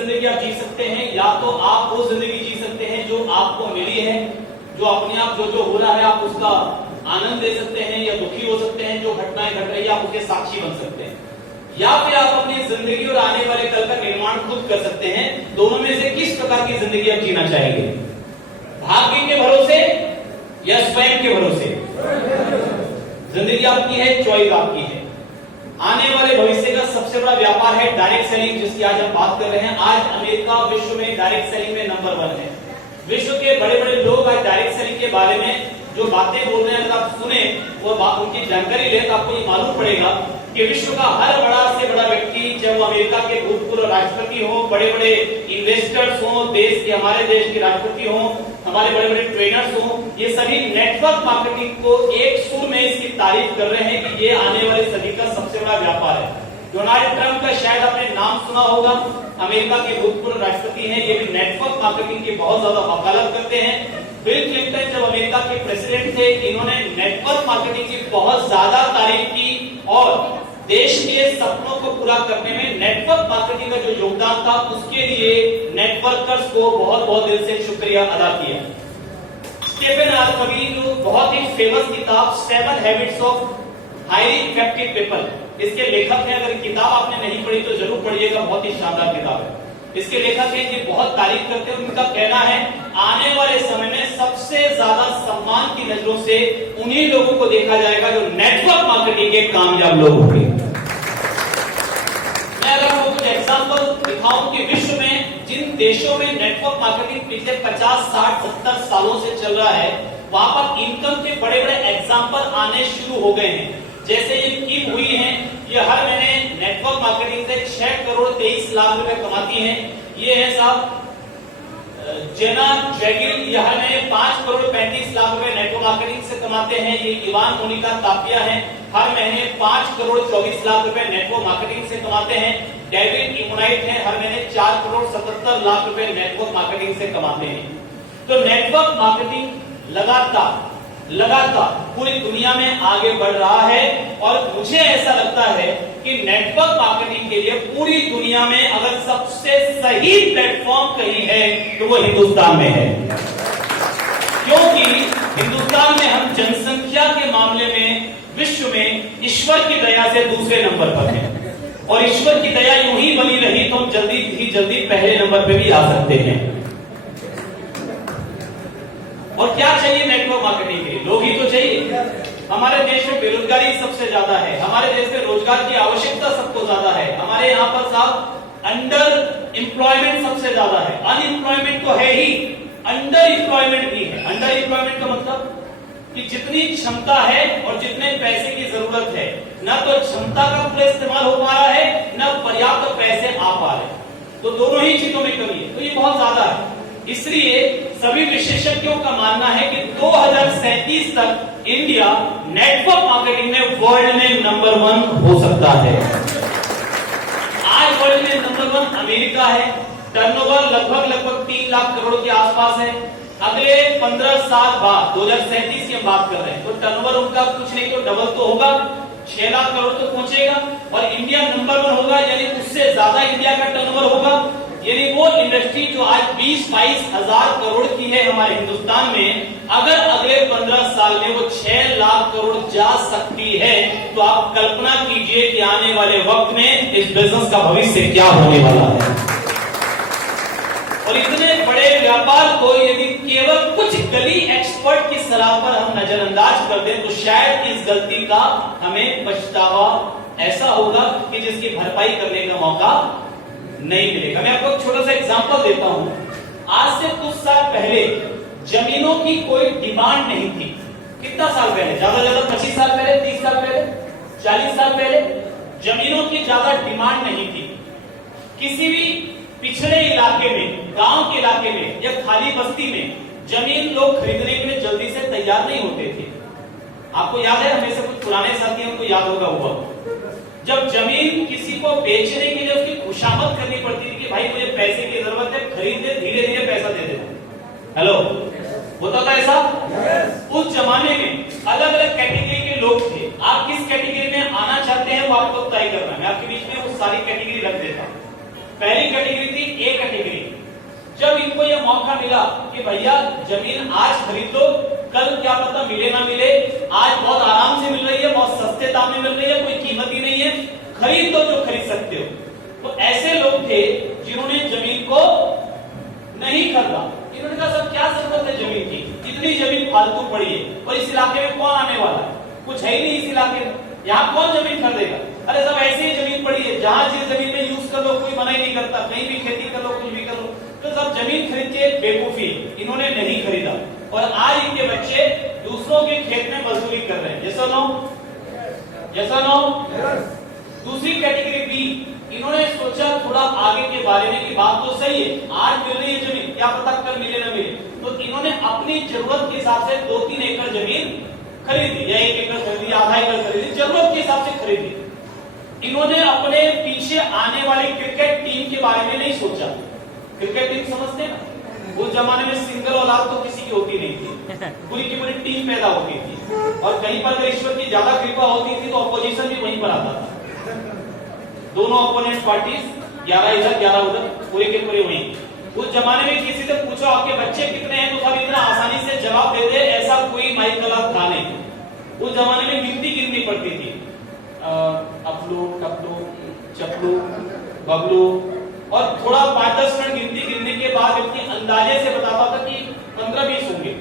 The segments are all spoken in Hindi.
जिंदगी आप जी सकते हैं, या तो आप वो जिंदगी जी सकते हैं जो आपको मिली है, जो अपने आप जो हो रहा है आप उसका आनंद ले सकते हैं, या दुखी हो सकते हैं, जो घटनाएं घट रही है आप उसके साक्षी बन सकते हैं, या फिर आप अपनी जिंदगी और आने वाले कल का निर्माण खुद कर सकते हैं। दोनों में से किस प्रकार की जिंदगी आप जीना चाहेंगे? भाग्य के भरोसे या स्वयं के भरोसे? जिंदगी आपकी है, चॉइस आपकी है। आने वाले भविष्य का सबसे बड़ा व्यापार है डायरेक्ट सेलिंग, जिसकी आज हम बात कर रहे हैं। आज अमेरिका विश्व में डायरेक्ट सेलिंग में नंबर 1 है। विश्व के बड़े बड़े लोग आज डायरेक्ट सेलिंग के बारे में जो बातें बोल रहे हैं, अगर आप सुने और उनकी जानकारी ले तो आपको ये मालूम पड़ेगा कि विश्व का हर बड़ा से बड़ा व्यक्ति, चाहे वो अमेरिका के भूतपूर्व राष्ट्रपति हो, बड़े बड़े इन्वेस्टर्स हो, देश के हमारे देश के राष्ट्रपति हो, हमारे बड़े बड़े ट्रेनर्स हो, ये सभी नेटवर्क मार्केटिंग को एक सुर में इसकी तारीफ कर रहे हैं कि ये आने वाले सदी का सबसे बड़ा व्यापार है। डोनाल्ड ट्रंप का शायद आपने नाम सुना होगा, अमेरिका के भूतपूर्व राष्ट्रपति हैं, ये भी नेटवर्क मार्केटिंग की बहुत ज्यादा वकालत करते हैं। बिल क्लिंटन जब अमेरिका के प्रेसिडेंट थे, इन्होंने नेटवर्क मार्केटिंग की बहुत ज्यादा तारीफ की और देश के सपनों को पूरा करने में नेटवर्क मार्केटिंग का जो योगदान था उसके लिए नेटवर्कर्स को बहुत बहुत दिल से शुक्रिया अदा किया। स्टीफन आर्कवी जो बहुत ही फेमस किताब 7 habits of highly effective people, इसके लेखक हैं। अगर किताब आपने नहीं पढ़ी तो जरूर पढ़िएगा, बहुत ही शानदार किताब है। इसके लेखक हैं, ये बहुत तारीफ करते हैं। उनका कहना है आने वाले समय में सबसे ज्यादा सम्मान की नजरों से उन्हीं लोगों को देखा जाएगा जो नेटवर्क मार्केटिंग के कामयाब लोग होंगे। मैं अगर आपको कुछ एग्जांपल दिखाऊं कि विश्व में जिन देशों में नेटवर्क मार्केटिंग पिछले 50, 60, 70 सालों से चल रहा है, वहां पर इनकम के बड़े बड़े एग्जांपल आने शुरू हो गए हैं। जैसे ये किम हुई है, ये हर महीने नेटवर्क मार्केटिंग से 6 करोड़ 23 लाख रुपए कमाती हैं। ये है साहब जेना ड्रैगिल, ये हर महीने 5 करोड़ 35 लाख रुपए नेटवर्क मार्केटिंग से कमाते हैं। ये इवान मोनिका तापिया है, हर महीने 5 करोड़ 24 लाख रुपए नेटवर्क मार्केटिंग से कमाते हैं। डेविड इमोनाइट है, हर महीने 4 करोड़ 77 लाख रुपए नेटवर्क मार्केटिंग से कमाते हैं। तो नेटवर्क मार्केटिंग लगातार पूरी दुनिया में आगे बढ़ रहा है और मुझे ऐसा लगता है कि नेटवर्क मार्केटिंग के लिए पूरी दुनिया में अगर सबसे सही प्लेटफॉर्म कहीं है तो वो हिंदुस्तान में है, क्योंकि हिंदुस्तान में हम जनसंख्या के मामले में विश्व में ईश्वर की दया से दूसरे नंबर पर हैं और ईश्वर की दया यूं ही बनी रही तो हम जल्दी ही जल्दी पहले नंबर पे भी आ सकते हैं। और क्या चाहिए नेटवर्क मार्केटिंग के लिए? लोग ही तो चाहिए। हमारे देश में बेरोजगारी सबसे ज्यादा है, हमारे देश में रोजगार की आवश्यकता सबको ज्यादा है, हमारे यहाँ पर साहब अंडर एम्प्लॉयमेंट सबसे ज्यादा है। अनएम्प्लॉयमेंट तो है ही, अंडर एम्प्लॉयमेंट भी है। अंडर एम्प्लॉयमेंट का मतलब कि जितनी क्षमता है और जितने पैसे की जरूरत है, न तो क्षमता का पूरा इस्तेमाल हो पा रहा है, न पर्याप्त पैसे आ पा रहे, तो दोनों ही चीजों में कमी है, तो ये बहुत ज्यादा है। इसलिए सभी विशेषज्ञों का मानना है कि 2037 तक इंडिया नेटवर्क मार्केटिंग में वर्ल्ड में नंबर 1 हो सकता है। आज वर्ल्ड में नंबर 1 अमेरिका है, टर्नओवर लगभग 3 लाख करोड़ के आसपास है। अगले 15 साल बाद 2037 की हम बात कर रहे हैं, तो टर्नओवर उनका कुछ नहीं तो डबल तो होगा, 6 लाख करोड़ तक पहुंचेगा और इंडिया नंबर 1 होगा, यानी उससे ज्यादा इंडिया का टर्नओवर होगा। यानी वो इंडस्ट्री जो आज 20-22 हजार करोड़ की है हमारे हिंदुस्तान में, अगर अगले 15 साल में वो 6 लाख करोड़ जा सकती है, तो आप कल्पना कीजिए कि आने वाले वक्त में इस बिजनेस का भविष्य क्या होने वाला है। और इतने बड़े व्यापार को यदि केवल कुछ गली एक्सपर्ट की सलाह पर हम नजरअंदाज कर दें तो शायद इस गलती का हमें पछतावा ऐसा होगा कि जिसकी भरपाई करने का मौका नहीं मिलेगा। मैं आपको एक छोटा सा एग्जांपल देता हूं। आज से कुछ साल पहले जमीनों की कोई डिमांड नहीं थी। कितना साल पहले? ज्यादा 25 साल पहले, 30 साल पहले, 40 साल पहले जमीनों की ज्यादा डिमांड नहीं थी। किसी भी पिछड़े इलाके में, गांव के इलाके में या खाली बस्ती में जमीन लोग खरीदने के लिए जल्दी से तैयार नहीं होते थे। आपको याद है, हमें से कुछ पुराने साथियों को याद होगा हुआ जब जमीन किसी को बेचने के लिए उसकी खुशामद करनी पड़ती थी कि भाई मुझे पैसे की जरूरत है, खरीद दे, धीरे धीरे पैसा दे देना। हेलो, होता था ऐसा? उस जमाने में अलग अलग कैटेगरी के लोग थे। आप किस कैटेगरी में आना चाहते हैं वो आपको तय करना है। मैं आपके बीच में वो सारी कैटेगरी रख देता हूं। पहली कैटेगरी थी ए कैटेगरी। जब इनको यह मौका मिला कि भैया जमीन आज खरीद लो, कल क्या पता मिले ना मिले, आज बहुत आराम से मिल रही है, बहुत सस्ते दाम में मिल रही है, कोई कीमत ही नहीं है, खरीद लो जो खरीद सकते हो। तो ऐसे लोग थे जिन्होंने जमीन को नहीं खरीदा। इन्होंने कहा सब क्या जरूरत है जमीन की, इतनी जमीन फालतू पड़ी है और इस इलाके में कौन आने वाला है, कुछ है ही नहीं इस इलाके में, यहाँ कौन जमीन खरीदेगा, अरे सब ऐसे ही जमीन पड़ी है, जहां जिस जमीन में यूज कर लो कोई मना ही नहीं करता, कहीं भी खेती कर लो, कुछ भी कर लो, तो सब जमीन खरीद के बेवकूफी, इन्होंने नहीं खरीदा और आज इनके बच्चे दूसरों के खेत में मजदूरी कर रहे हैं। यस और नो? यस और नो? दूसरी कैटेगरी बी, इन्होंने सोचा थोड़ा आगे के बारे में कि बात तो सही है, आज मिल रही है जमीन, क्या पता कल मिले ना मिले, तो इन्होंने अपनी जरूरत के हिसाब से 2-3 एकड़ जमीन खरीदी या 1 एकड़ खरीदी, आधा एकड़ खरीदी, जरूरत के हिसाब से खरीदी। इन्होंने अपने पीछे आने वाली क्रिकेट टीम के बारे में नहीं सोचा। क्रिकेट टीम समझते हैं ना, उस जमाने में सिंगल औलाद तो किसी की होती नहीं थी, पूरी की पूरी टीम पैदा होती थी और कहीं पर अगर ईश्वर की ज्यादा कृपा होती थी तो अपोजिशन भी वहीं पर आता था। दोनों अपोनेंट पार्टीज 11 इधर 11 उधर, पूरे के पूरे वहीं। उस जमाने में किसी से पूछो आपके बच्चे कितने हैं तो सब इतना आसानी से जवाब देते, ऐसा कोई माइक कला था नहीं। उस जमाने में गिनती गिननी पड़ती थी, अपलू टपलू चपलू बबलू, और थोड़ा 5-10 मिनट गिनती गिनने के बाद व्यक्ति अंदाजे से बताता था कि 15-20 होंगे,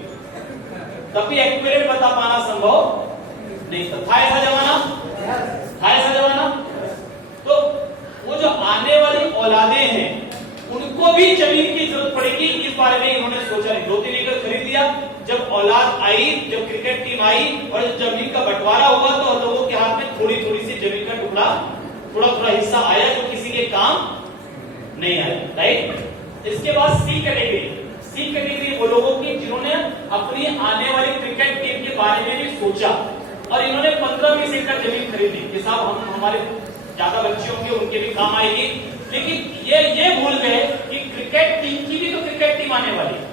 तब भी एक्यूरेट बता पाना संभव नहीं था। ऐसा जमाना था, ऐसा जमाना। तो वो जो आने वाली औलादे हैं उनको भी जमीन की जरूरत पड़ेगी, इस बारे में इन्होंने सोचा नहीं। 2-3 एकड़ खरीद लिया, जब औलाद आई, जब क्रिकेट टीम आई और जमीन का बंटवारा हुआ तो लोगों के हाथ में थोड़ी थोड़ी सी जमीन का टुकड़ा, थोड़ा थोड़ा हिस्सा आया जो किसी के काम नहीं आया, राइट। इसके बाद सी कैटेगरी। सी कैटेगरी वो लोगों की जिन्होंने अपनी आने वाली क्रिकेट टीम के बारे में भी सोचा और इन्होंने 15-20 एकड़ जमीन खरीदी कि साहब हम हमारे ज्यादा बच्चे होंगे उनके भी काम आएगी, लेकिन ये भूल गए कि क्रिकेट टीम की भी तो क्रिकेट टीम आने वाली है,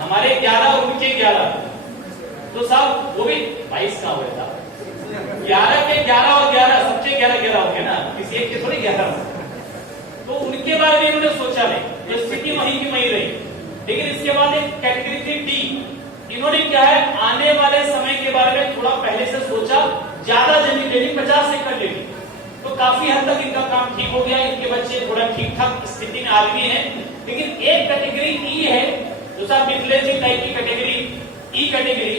हमारे 11 और उनके 11, तो साहब वो भी 22 का हुआ था, 11 के 11 और 11 सबके 11-11 हो गए ना, किसी एक के थोड़ी 11, तो उनके बारे में इन्होंने सोचा नहीं, जो स्थिति वहीं की वहीं रही। लेकिन इसके बाद एक कैटेगरी थी डी, इन्होंने क्या है आने वाले समय के बारे में थोड़ा पहले से सोचा, ज्यादा जमीन लेनी, 50 एकड़ लेनी, तो काफी हद तक इनका काम ठीक हो गया, इनके बच्चे थोड़ा ठीक ठाक स्थिति में आ गए हैं। लेकिन एक कैटेगरी ई है जो साहब मिथिलेश जी टाइप की कैटेगरी, ई कैटेगरी,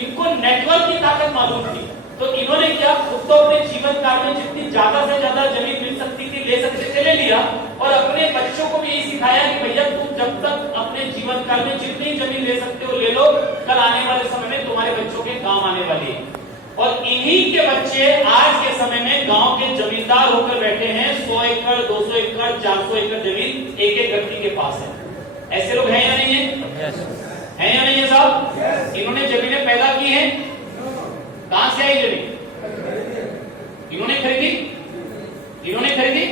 इनको नेटवर्क की ताकत मालूम थी, तो इन्होंने क्या खुद तो अपने जीवन काल में जितनी ज्यादा से ज्यादा जमीन मिल सकती थी ले सकते थे ले लिया, और अपने बच्चों को भी यही सिखाया कि भैया तुम जब तक अपने जीवन काल में जितनी जमीन ले सकते हो ले लो, कल आने वाले समय में तुम्हारे बच्चों के काम आने वाली है। और इन्हीं के बच्चे आज के समय में गांव के जमींदार होकर बैठे हैं, 100 एकड़ 200 एकड़ 400 एकड़ जमीन एक एक व्यक्ति के पास है। ऐसे लोग हैं या नहीं है? हैं या नहीं है साहब? इन्होंने जमीनें पैदा की हैं, कहां से आई जमीन? इन्होंने खरीदी, इन्होंने खरीदी,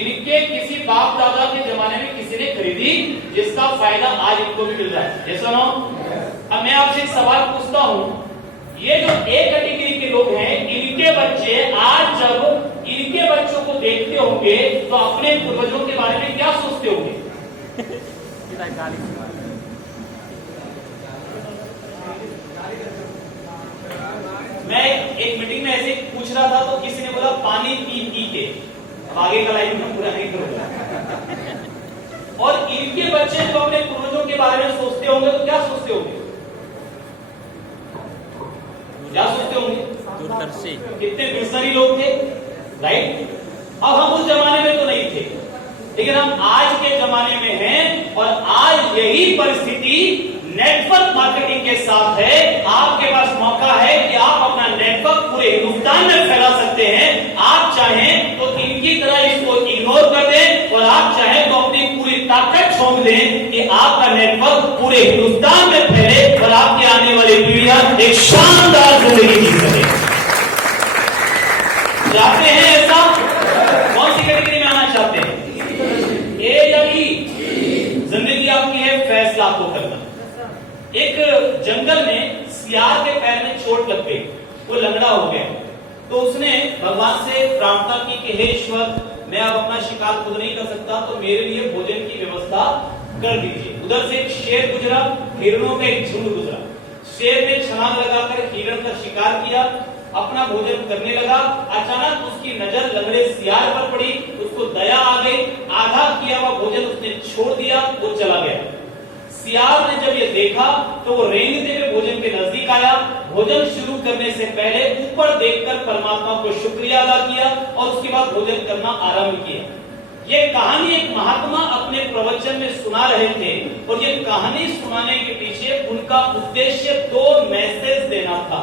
इनके किसी बाप दादा के जमाने में किसी ने खरीदी जिसका फायदा आज इनको भी मिल रहा है। ये सुनो, अब मैं आपसे एक सवाल पूछता हूं, ये जो ए कैटेगरी के लोग हैं इनके बच्चे आज जब इनके बच्चों को देखते होंगे तो अपने पूर्वजों के बारे में क्या सोचते होंगे? मैं एक मीटिंग में ऐसे पूछ रहा था तो किसी ने बोला पानी पी पी के, अब आगे का लाइन हम पूरा नहीं करूंगा। और इनके बच्चे जो अपने पूर्वजों के बारे में सोचते होंगे तो क्या सोचते होंगे? क्या सोचते होंगे? दूरदर्शी, कितने विजनरी लोग थे, राइट। अब हम उस जमाने में तो नहीं थे, लेकिन हम आज के जमाने में हैं और आज यही परिस्थिति नेटवर्क मार्केटिंग के साथ है। आपके पास मौका है कि आप अपना नेटवर्क पूरे हिंदुस्तान में फैला सकते हैं। आप चाहें तो इनकी तरह इसको इग्नोर कर दें और आप चाहें तो अपनी पूरी ताकत झोंक दें कि आपका नेटवर्क पूरे हिंदुस्तान में फैले और आपकी आने वाली पीढ़ियां एक शानदार जिंदगी जी सके। चाहते हैं ऐसा? कौन सी कैटेगरी में आना चाहते हैं? ए या ई? जिंदगी आपकी है फैसला आपको करना। एक जंगल में सियार के पैर में चोट लग गई, वो लंगड़ा हो गया, तो उसने भगवान से प्रार्थना की कि हे ईश्वर मैं अब अपना शिकार खुद नहीं कर सकता, तो मेरे लिए भोजन की व्यवस्था कर दीजिए। उधर से एक शेर गुजरा, हिरणों का एक झुंड गुजरा। शेर ने छलांग लगाकर हिरण का शिकार किया, अपना भोजन करने लगा। अचानक उसकी नजर लंगड़े सियार पर पड़ी, उसको दया आ गई, आधा किया हुआ भोजन उसने छोड़ दिया, वो चला गया। सियार ने जब ये देखा तो वो रेंगते हुए भोजन के नजदीक आया। भोजन शुरू करने से पहले ऊपर देखकर परमात्मा को शुक्रिया अदा किया और उसके बाद भोजन करना आरंभ किया। ये कहानी एक महात्मा अपने प्रवचन में सुना रहे थे और ये कहानी सुनाने के पीछे उनका उद्देश्य 2 मैसेज देना था।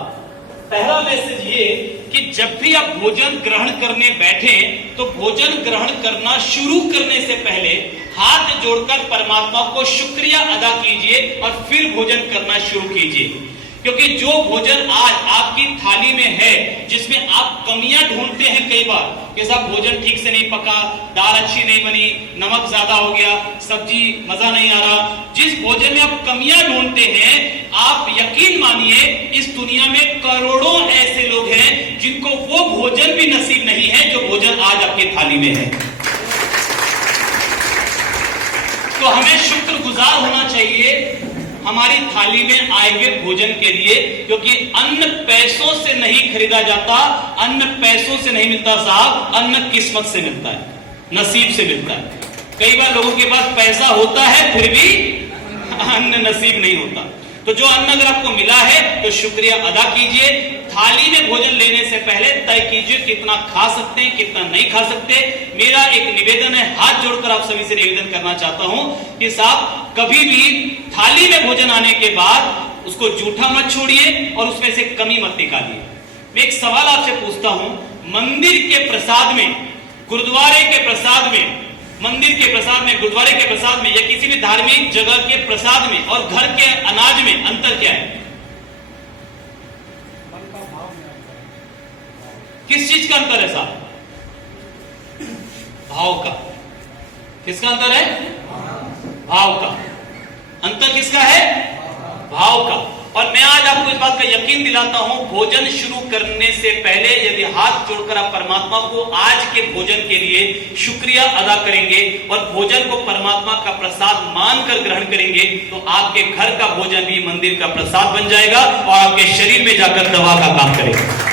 पहला मैसेज ये कि जब भी आप भोजन ग्रहण करने बैठे तो भोजन ग्रहण करना शुरू करने से पहले हाथ जोड़कर परमात्मा को शुक्रिया अदा कीजिए और फिर भोजन करना शुरू कीजिए। क्योंकि जो भोजन आज आपकी थाली में है, जिसमें आप कमियां ढूंढते हैं कई बार कि साहब भोजन ठीक से नहीं पका, दाल अच्छी नहीं बनी, नमक ज्यादा हो गया, सब्जी मजा नहीं आ रहा, जिस भोजन में आप कमियां ढूंढते हैं, आप यकीन मानिए इस दुनिया में करोड़ों ऐसे लोग हैं जिनको वो भोजन भी नसीब नहीं है जो भोजन आज आपकी थाली में है। तो हमें शुक्रगुजार होना चाहिए हमारी थाली में आए हुए भोजन के लिए, क्योंकि अन्न पैसों से नहीं खरीदा जाता, अन्न पैसों से नहीं मिलता साहब, अन्न किस्मत से मिलता है, नसीब से मिलता है। कई बार लोगों के पास पैसा होता है फिर भी अन्न नसीब नहीं होता। तो जो अन्न अगर आपको मिला है तो शुक्रिया अदा कीजिए। थाली में भोजन लेने से पहले तय कीजिए कितना खा सकते हैं, कितना नहीं खा सकते। मेरा एक निवेदन है, हाथ जोड़कर आप सभी से निवेदन करना चाहता हूं कि साहब कभी भी थाली में भोजन आने के बाद उसको जूठा मत छोड़िए और उसमें से कमी मत निकालिए। मैं एक सवाल आपसे पूछता हूं, मंदिर के प्रसाद में, गुरुद्वारे के प्रसाद में, मंदिर के प्रसाद में, गुरुद्वारे के प्रसाद में या किसी भी धार्मिक जगह के प्रसाद में और घर के अनाज में अंतर क्या है? किस चीज का अंतर है साहब? भाव का। किसका अंतर है? भाव का। अंतर किसका है? भाव का। और मैं आज आपको इस बात का यकीन दिलाता हूं, भोजन शुरू करने से पहले यदि हाथ जोड़कर आप परमात्मा को आज के भोजन के लिए शुक्रिया अदा करेंगे और भोजन को परमात्मा का प्रसाद मानकर ग्रहण करेंगे तो आपके घर का भोजन भी मंदिर का प्रसाद बन जाएगा और आपके शरीर में जाकर दवा का काम करेगा।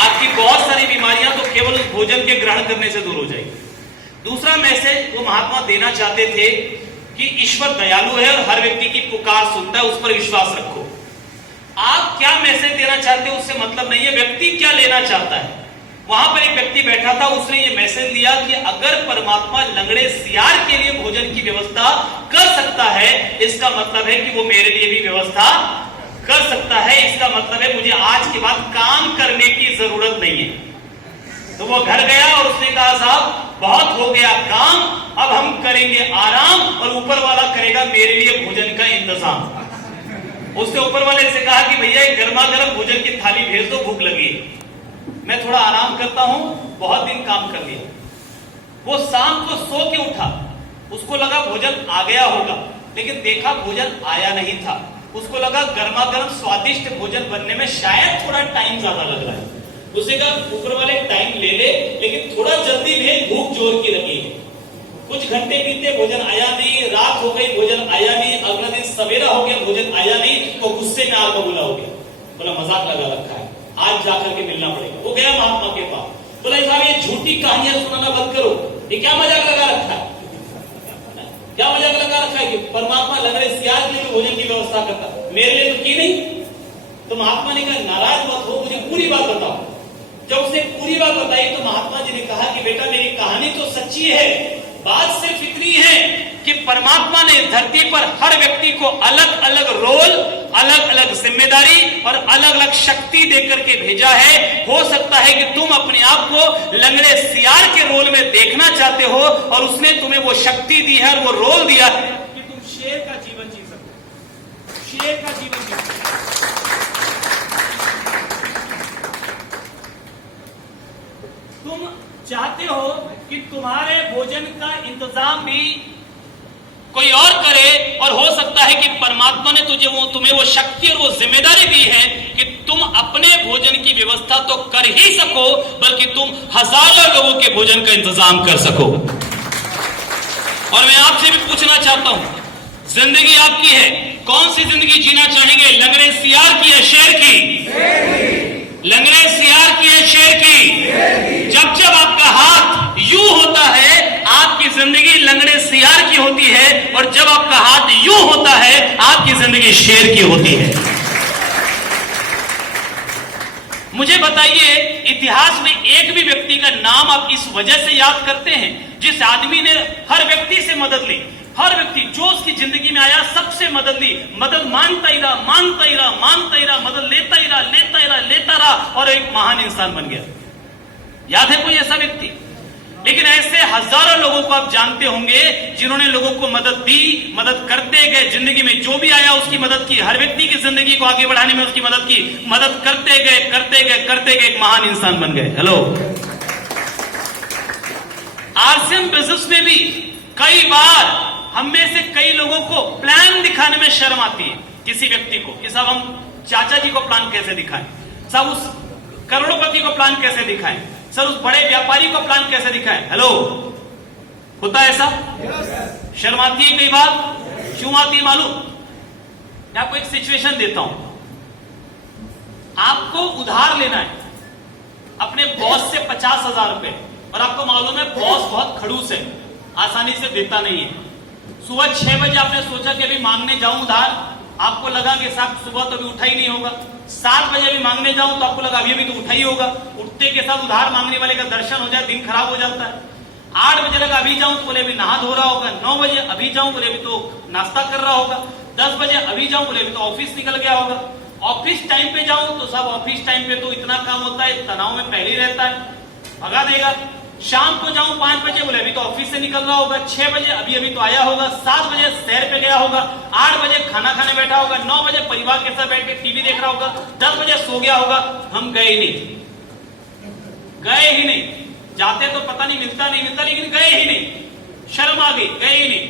आपकी बहुत सारी बीमारियां तो केवल उस भोजन के ग्रहण करने से दूर हो जाएगी। दूसरा मैसेज वो महात्मा देना चाहते थे कि ईश्वर दयालु है और हर व्यक्ति की पुकार सुनता है, उस पर विश्वास रखो। आप क्या मैसेज देना चाहते हो उससे मतलब नहीं है, व्यक्ति क्या लेना चाहता है। वहां पर एक व्यक्ति बैठा था, उसने ये मैसेज दिया कि अगर परमात्मा लंगड़े सियार के लिए भोजन की व्यवस्था कर सकता है, इसका मतलब है कि वो मेरे लिए भी व्यवस्था कर सकता है। इसका मतलब है मुझे आज के बाद काम करने की जरूरत नहीं है। तो वो घर गया और उसने कहा साहब बहुत हो गया काम, अब हम करेंगे आराम और ऊपर वाला करेगा मेरे लिए भोजन का इंतजाम। उसने ऊपर वाले से कहा कि भैया एक गर्मा गर्म भोजन की थाली भेज दो, भूख लगी, मैं थोड़ा आराम करता हूं, बहुत दिन काम कर लिया। वो शाम को सो के उठा, उसको लगा भोजन आ गया होगा, लेकिन देखा भोजन आया नहीं था। उसको लगा गर्मा गर्म स्वादिष्ट भोजन बनने में शायद थोड़ा टाइम ज्यादा लग रहा है। उसने कहा ऊपर वाले टाइम ले ले, लेकिन थोड़ा जल्दी भेज, भूख जोर की लगी है। कुछ घंटे बीते, भोजन आया नहीं, रात हो गई, भोजन आया नहीं, अगला दिन सवेरा हो गया, भोजन आया नहीं, तो गुस्से में आग बबूला हो गया। बोला मजाक लगा रखा है, आज जाकर के मिलना पड़ेगा। वो गया महात्मा के पास, बोला साहब ये झूठी कहानियां सुनाना बंद करो, ये क्या मजाक लगा रखा है, क्या मजाक लगा रखा है कि परमात्मा लंगड़े सियार के लिए भोजन की व्यवस्था करता, मेरे लिए तो की नहीं। तो महात्मा ने कहा नाराज मत हो, मुझे पूरी बात बताओ। जब उसने पूरी बात बताई तो महात्मा जी ने कहा कि बेटा मेरी कहानी तो सच्ची है, बात सिर्फ इतनी है कि परमात्मा ने धरती पर हर व्यक्ति को अलग अलग रोल, अलग अलग जिम्मेदारी और अलग अलग शक्ति देकर के भेजा है। हो सकता है कि तुम अपने आप को लंगड़े सियार के रोल में देखना चाहते हो और उसने तुम्हें वो शक्ति दी है और वो रोल दिया है कि तुम शेर का जीवन जी सको, शेर का जीवन जी सको। तुम चाहते हो कि तुम्हारे भोजन का इंतजाम भी कोई और करे, और हो सकता है कि परमात्मा ने तुम्हें वो शक्ति और वो जिम्मेदारी दी है कि तुम अपने भोजन की व्यवस्था तो कर ही सको, बल्कि तुम हजारों लोगों के भोजन का इंतजाम कर सको। और मैं आपसे भी पूछना चाहता हूं, जिंदगी आपकी है, कौन सी जिंदगी जीना चाहेंगे? लंगड़े सियार की है शेर की? लंगड़े सियार की है शेर की? जब जब आपका हाथ यूं होता है आपकी जिंदगी लंगड़े सियार की होती है, और जब आपका हाथ यूं होता है आपकी जिंदगी शेर की होती है। मुझे बताइए, इतिहास में एक भी व्यक्ति का नाम आप इस वजह से याद करते हैं जिस आदमी ने हर व्यक्ति से मदद ली, हर व्यक्ति जो उसकी जिंदगी में आया सबसे मदद ली, मदद मांगता ही रहा, मांगता ही रहा, मांगता ही रहा, मदद लेता ही रहा, लेता ही रहा, लेता रहा, और एक महान इंसान बन गया? याद है कोई ऐसा व्यक्ति? लेकिन ऐसे हजारों लोगों को आप जानते होंगे जिन्होंने लोगों को मदद दी, मदद करते गए, जिंदगी में जो भी आया उसकी मदद की, हर व्यक्ति की जिंदगी को आगे बढ़ाने में उसकी मदद की, मदद करते गए, करते गए, करते गए, एक महान इंसान बन गए। हेलो, आरसीएम बिजनेस में भी कई बार हम में से कई लोगों को प्लान दिखाने में शर्म आती है किसी व्यक्ति को, कि साहब हम चाचा जी को प्लान कैसे दिखाएं, साहब उस करोड़पति को प्लान कैसे दिखाएं, सर उस बड़े व्यापारी को प्लान कैसे दिखाएं। हेलो, होता है ऐसा? शर्म आती है कई बार। क्यों आती है मालूम? मैं आपको एक सिचुएशन देता हूं। आपको उधार लेना है अपने बॉस से 50,000 रुपए, और आपको मालूम है बॉस बहुत खड़ूस है, आसानी से देता नहीं है। सुबह 6 बजे आपने सोचा कि अभी मांगने जाऊं उधार, आपको लगा कि साहब सुबह तो अभी उठा ही नहीं होगा। 7 बजे अभी मांगने जाऊं तो आपको लगा अभी तो उठा ही होगा। उठते के साथ उधार मांगने वाले का दर्शन हो जाए, दिन खराब हो जाता है। 8 बजे लगा अभी जाऊं तो बोले अभी नहा धो रहा होगा। 9 बजे अभी जाऊं बोले अभी तो नाश्ता कर रहा होगा। 10 बजे अभी जाऊं बोले अभी तो ऑफिस निकल गया होगा। ऑफिस टाइम पे जाऊं तो सब ऑफिस टाइम पे तो इतना काम होता है, तनाव में पहले ही रहता है, भगा देगा। शाम को जाऊं 5 बजे बोले अभी तो ऑफिस से निकल रहा होगा। 6 बजे अभी तो आया होगा। 7 बजे सैर पे गया होगा। 8 बजे खाना खाने बैठा होगा। 9 बजे परिवार के साथ बैठ के टीवी देख रहा होगा। 10 बजे सो गया होगा। हम गए ही नहीं, जाते तो पता नहीं मिलता नहीं मिलता, लेकिन गए ही नहीं। शर्म आ गई, गए ही नहीं।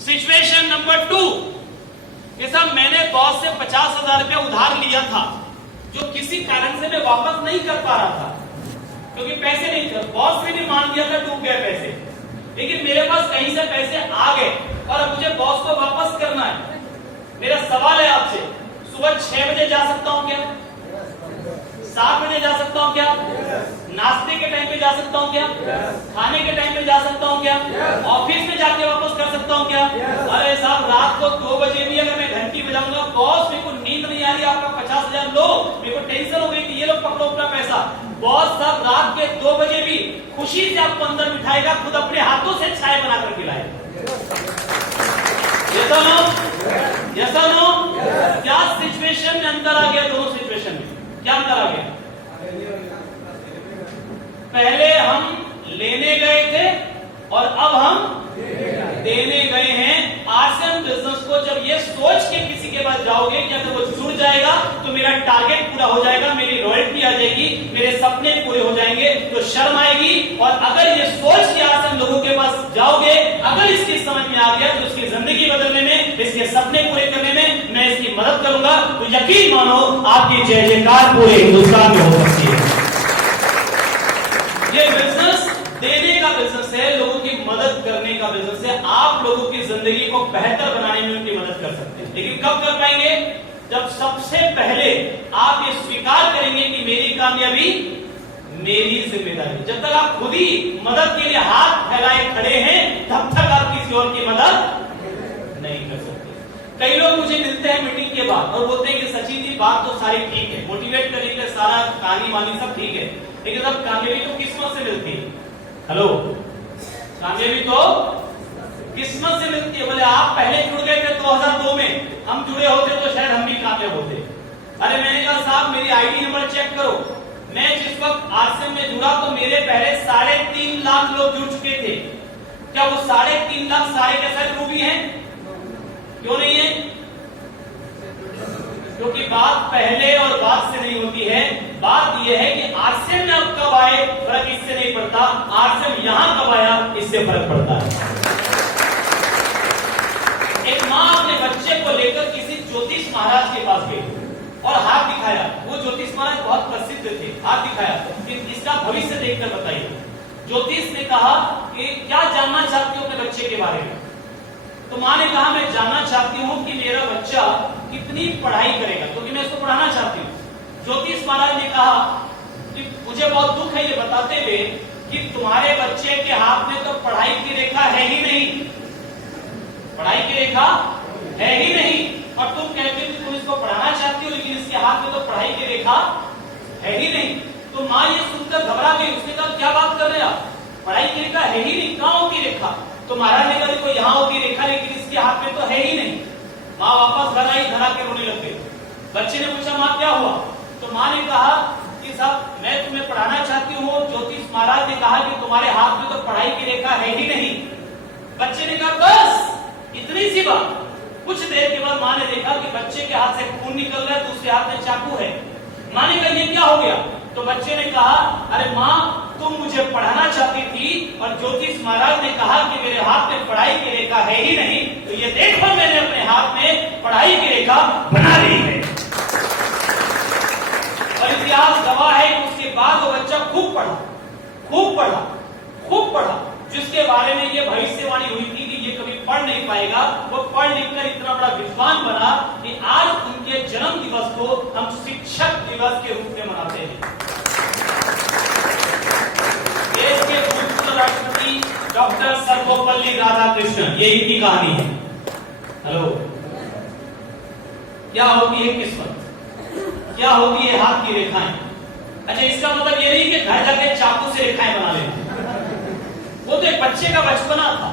सिचुएशन नंबर 2, ये सब मैंने बॉस से 50,000 रुपया उधार लिया था, जो किसी कारण से मैं वापस नहीं कर पा रहा था, क्योंकि पैसे नहीं थे। बॉस ने भी मान दिया था, डूब गए पैसे, लेकिन मेरे पास कहीं से पैसे आ गए और अब मुझे बॉस को वापस करना है। मेरा सवाल है आपसे, सुबह 6 बजे जा सकता हूं क्या? 7 बजे जा सकता हूं क्या? नाश्ते के टाइम पे जा सकता हूं क्या? खाने के टाइम पे जा सकता हूं क्या? ऑफिस में जाके वापस कर सकता हूं क्या? अरे साहब, रात को 2 बजे भी अगर मैं घंटी बजाऊंगा, बॉस मेरे को नींद नहीं आ रही, आपका 50,000 लो, मेरे को टेंशन हो गई कि ये लोग पकड़ो अपना पैसा। बॉस साहब रात के 2 बजे भी खुशी से आपको अंदर बिठाएगा, खुद अपने हाथों से चाय बनाकर पिलाएगा। Yes no? क्या सिचुएशन में अंतर आ गया? दोनों सिचुएशन में क्या अंतर आ गया? पहले हम लेने गए थे और अब हम देने गए हैं। आरसीएम बिजनेस को जब ये सोच के किसी के पास जाओगे कि अगर वो जुड़ जाएगा तो मेरा टारगेट पूरा हो जाएगा, मेरी रॉयल्टी आ जाएगी, मेरे सपने पूरे हो जाएंगे, तो शर्म आएगी। और अगर ये सोच के आरसीएम लोगों के पास जाओगे, अगर इसकी समझ में आ गया तो इसकी जिंदगी बदलने में, इसके सपने पूरे करने में मैं इसकी मदद करूंगा, तो यकीन मानो आपकी जय जयकार पूरे हिंदुस्तान में हो सकती है। ये बिजनेस देने का बिजनेस है, लोगों की मदद करने का बिजनेस है। आप लोगों की जिंदगी को बेहतर बनाने में उनकी मदद कर सकते हैं, लेकिन कब कर पाएंगे? जब सबसे पहले आप ये स्वीकार करेंगे कि मेरी कामयाबी मेरी जिम्मेदारी। जब तक आप खुद ही मदद के लिए हाथ फैलाए खड़े हैं, तब तक आप किसी और की मदद नहीं कर सकते। कई लोग मुझे मिलते हैं मीटिंग के बाद और बोलते हैं कि सचिन जी बात तो सारी ठीक है, मोटिवेट करने के सारा कहानी वानी सब ठीक है, लेकिन अब कामयाबी तो किस्मत से मिलती है। हेलो, कामयाबी तो किस्मत से मिलती है। बोले आप पहले जुड़ गए थे 2002 में, हम जुड़े होते तो शायद हम भी कामयाब होते। अरे मैंने कहा साहब मेरी आईडी नंबर चेक करो, मैं जिस वक्त आरसीएम में जुड़ा तो मेरे पहले 3.5 लाख लोग जुड़ चुके थे। क्या वो 3.5 लाख सारे के सारे रूबी हैं? क्यों नहीं है? क्योंकि बात पहले और बाद से नहीं होती है। बात यह है कि आरसीएम में अब कब आए फर्क इससे नहीं पड़ता, आरसीएम यहां कब आया इससे फर्क पड़ता है। अपने बच्चे को लेकर किसी ज्योतिष महाराज के पास गई और हाथ दिखाया। वो ज्योतिष महाराज बहुत प्रसिद्ध थे। हाथ दिखाया कि इसका भविष्य देखकर बताइए। ज्योतिष ने कहा कि क्या जानना चाहते हो अपने बच्चे के बारे में? तो माँ ने कहा मैं जानना चाहती हूँ कि मेरा बच्चा कितनी पढ़ाई करेगा, क्योंकि मैं इसको पढ़ाना चाहती हूँ। ज्योतिष महाराज ने कहा कि मुझे बहुत दुख है ये बताते हुए कि तुम्हारे बच्चे के हाथ में तो पढ़ाई की रेखा है ही नहीं, पढ़ाई की रेखा है ही नहीं, और तुम कहते हो कि तुम इसको पढ़ाना चाहती हो लेकिन इसके हाथ में तो पढ़ाई की रेखा है ही नहीं। तो माँ ये सुनकर घबरा गई। उसने कहा क्या बात कर रहे आप, पढ़ाई की रेखा है ही नहीं, कहाँ होगी रेखा? तो महाराज ने कहा देखो यहाँ होगी रेखा लेकिन इसके हाथ में तो है ही नहीं। माँ वापस घर आई, घर आके रोने लग गई। बच्चे ने पूछा माँ क्या हुआ? तो माँ ने कहा कि साहब मैं तुम्हें पढ़ाना चाहती हूँ, ज्योतिष महाराज ने कहा कि तुम्हारे हाथ में तो पढ़ाई की रेखा है ही नहीं। बच्चे ने कहा बस इतनी सी बात। कुछ देर के बाद माँ ने देखा कि बच्चे के हाथ से खून निकल रहा है, दूसरे हाथ में चाकू है। माँ ने कहा ये क्या हो गया? तो बच्चे ने कहा अरे माँ तुम मुझे पढ़ाना चाहती थी और ज्योतिष महाराज ने कहा कि मेरे हाथ में पढ़ाई की रेखा है ही नहीं, तो ये देखो मैंने अपने हाथ में पढ़ाई की रेखा बना ली है। और इतिहास गवाह है कि उसके बाद वो बच्चा खूब पढ़ा, खूब पढ़ा, खूब पढ़ा, जिसके बारे में ये भविष्यवाणी हुई थी कि ये कभी पढ़ नहीं पाएगा। वो पढ़ लिख कर इतना बड़ा विद्वान बना कि आज उनके जन्म दिवस को हम शिक्षक दिवस के रूप में मनाते हैं। देश के पूर्व राष्ट्रपति डॉक्टर सर्वपल्ली राधाकृष्णन, ये इनकी कहानी है। हेलो, क्या होती है किस्मत, क्या होती है हाथ की रेखाएं? अच्छा इसका मतलब ये नहीं कि घर जाके चाकू से रेखाएं बना लेते, वो तो एक बच्चे का बचपना था।